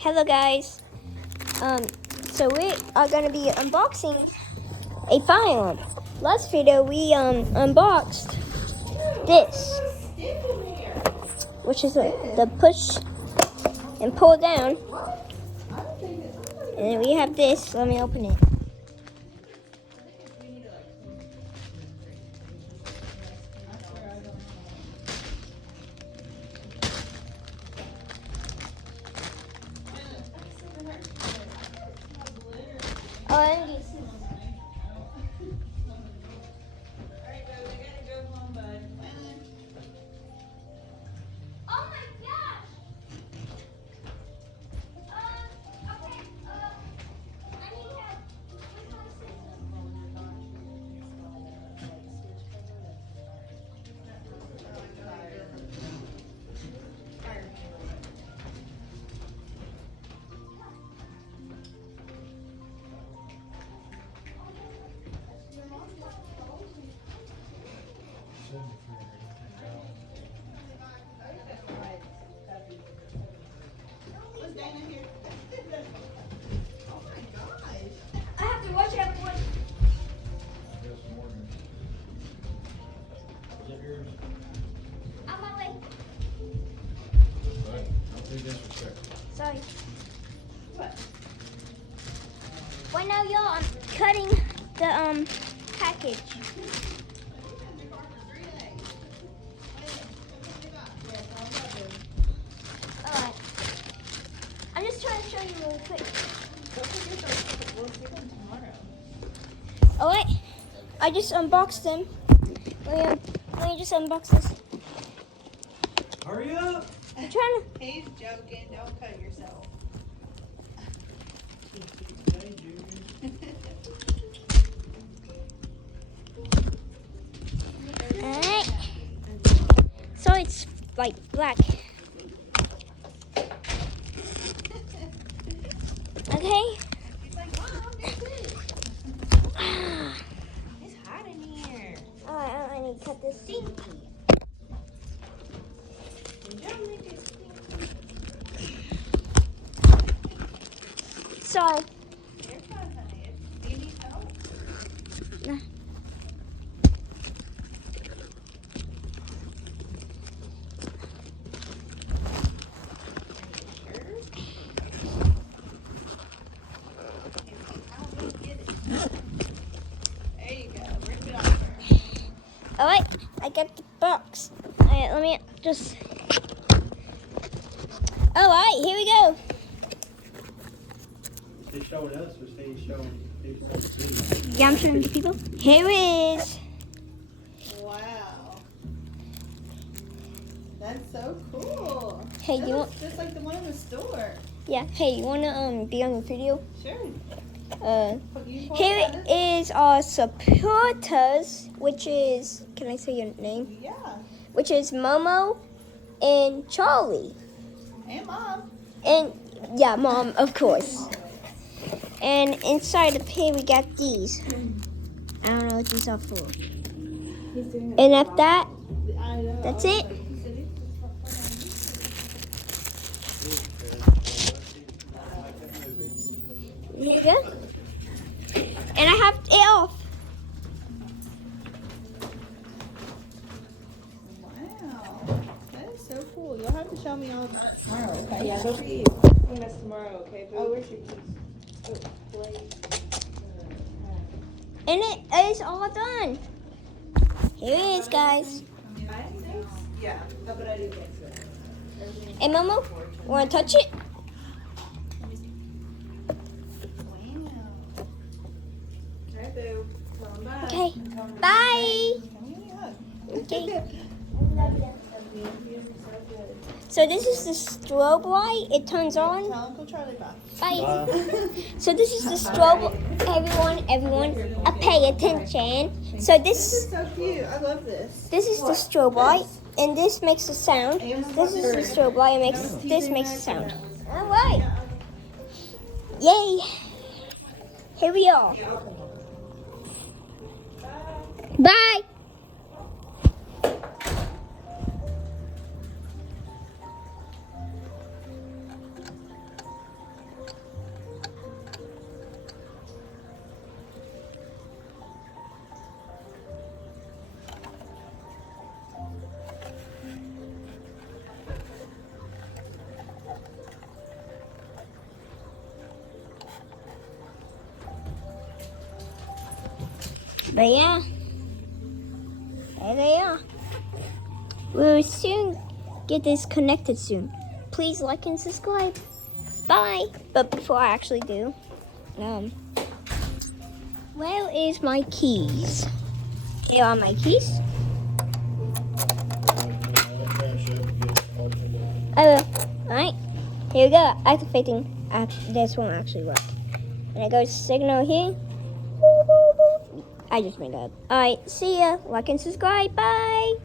Hello guys. So we are gonna be unboxing a firearm. Last video we unboxed this, which is the push and pull down, and then we have this. Let me open it. Oh, and these. I have to watch everyone. On my way. Sorry. What? Right now, y'all, I'm cutting the package. Alright. I'm just trying to show you really quick. Alright. I just unboxed them. Let me just unbox this. Hurry up! I'm trying to. He's joking. Don't cut yourself. Alright. So it's like black. Okay. He's like, Mom, that's it. It's hot in here. Alright, I need to cut this. Stinky. Don't make it stinky. Sorry. You're fine, honey. Do you need help? Nah. There you go. Rip it off her. Alright, I got the box. Alright, let me just. Alright, here we go. They showing us, or they showing people? Yeah, I'm showing the people. Here it is. Wow. That's so cool. Hey, That you looks just like the one in the store. Yeah, hey, you wanna be on the video? Sure. Here it is our supporters, which is, can I say your name? Yeah. Which is Momo and Charlie. And Mom. And yeah, Mom, of course. And inside of here we got these. I don't know what these are for. And after that, that's it. Here you go. And I have it off. Wow. That is so cool. You'll have to show me all that tomorrow, okay? Yeah, they'll be seeing us tomorrow, okay? Oh, where's your keys? And it is all done. Here it is, guys. Yeah, but I didn't think so. Hey, Momo, wanna touch it? Alright, boo. Tell them bye. Okay. Bye. Come give me a hug. Okay. So this is the strobe light. It turns on. Tell Uncle Charlie bye. Bye. So this is the strobe. Everyone, pay attention. So This is this so cute. I love this. is the strobe light, and this makes a sound. This is the strobe light. And this makes a sound. All right. Yay. Here we are. Bye. But yeah, there they are. We'll soon get this connected soon. Please like and subscribe. Bye. But before I actually do, where is my keys? Here are my keys. Alright, here we go. Activating. This won't actually work. And it goes signal here. I just made that up. Alright, see ya. Like and subscribe. Bye.